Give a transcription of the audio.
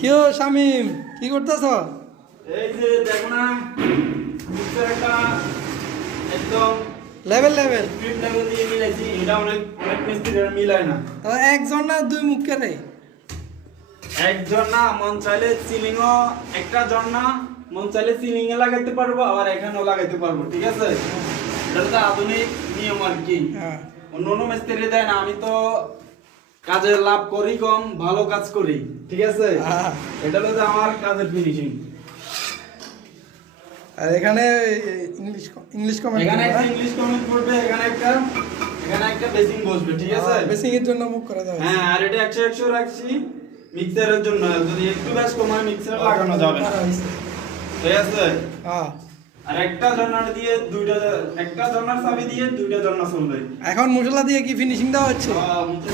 কেউ শামিম কি করতেছ? এই যে দেখো না মিক্সার একটা একদম লেভেল লেভেল স্পিড লেভেল দিয়ে মিলাইছি। এটা অনেক অনেক মিস্ত্রিরা মিলায় না। একজন না দুই মুখে রে একজন না, মন চাইলে সিলিংও একটা জন না, মন চাইলে সিলিং এ লাগাইতে পারবো, আবার এখানেও লাগাইতে পারবো। ঠিক আছে, এটা তো আধুনিক নিয়ম আর কি। হ্যাঁ অন্য অন্য মিস্ত্রি দেয় না। আমি তো কাজের লাভ করি কম, ভালো কাজ করি। ঠিক আছে, হ্যাঁ। এটা হলো যে আমার কাজের ফিনিশিং। আর এখানে ইংলিশ ইংলিশ কমেন্ট এখানে একটা ইংলিশ কমেন্ট করবে, এখানে একটা বেসিং বসবে। ঠিক আছে, বেসিং এর জন্য বুক করা যাবে। হ্যাঁ। আর এটা 100 রাখছি মিক্সারের জন্য, যদি একটু ব্যাস কমায় মিক্সার লাগানো যাবে না। ঠিক আছে, হ্যাঁ আর একটা জর্নার দিয়ে দুইটা, একটা জর্নার চাবি দিয়ে দুইটা জর্না চলবে। এখন মশলা দিয়ে কি ফিনিশিং দেওয়া হচ্ছে? মুখে